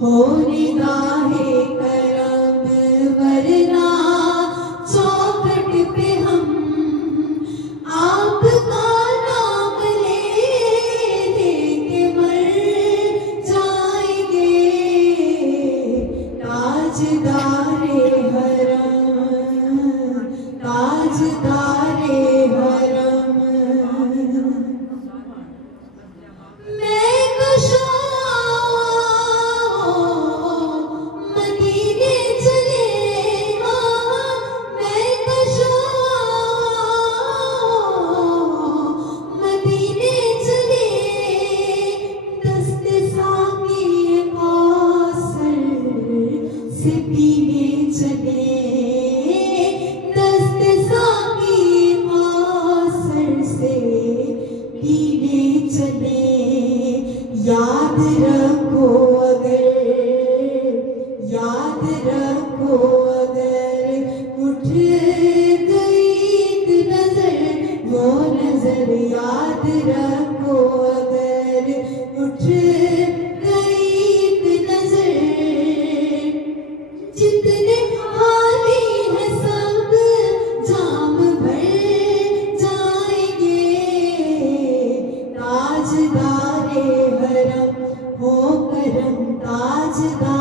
हो निगाहे करम वरना चौखट पे हम आपका नाम ले के मर जाएंगे। ताजदारे हरम, ताजदारे हरम, मैं खुशा मदीने चले, मैं खुशा मदीने चले, दस्त साकी कौसर से पीने चले, दस्त साकी कौसर से पीने चले। याद रखो अगर, याद रखो अगर उठ गई नजर, वो नजर याद रखो अगर उठ गई नजर। जितने हाली है सब जाम भर जाएंगे। ताजदारे हरम हो करम, ताजदार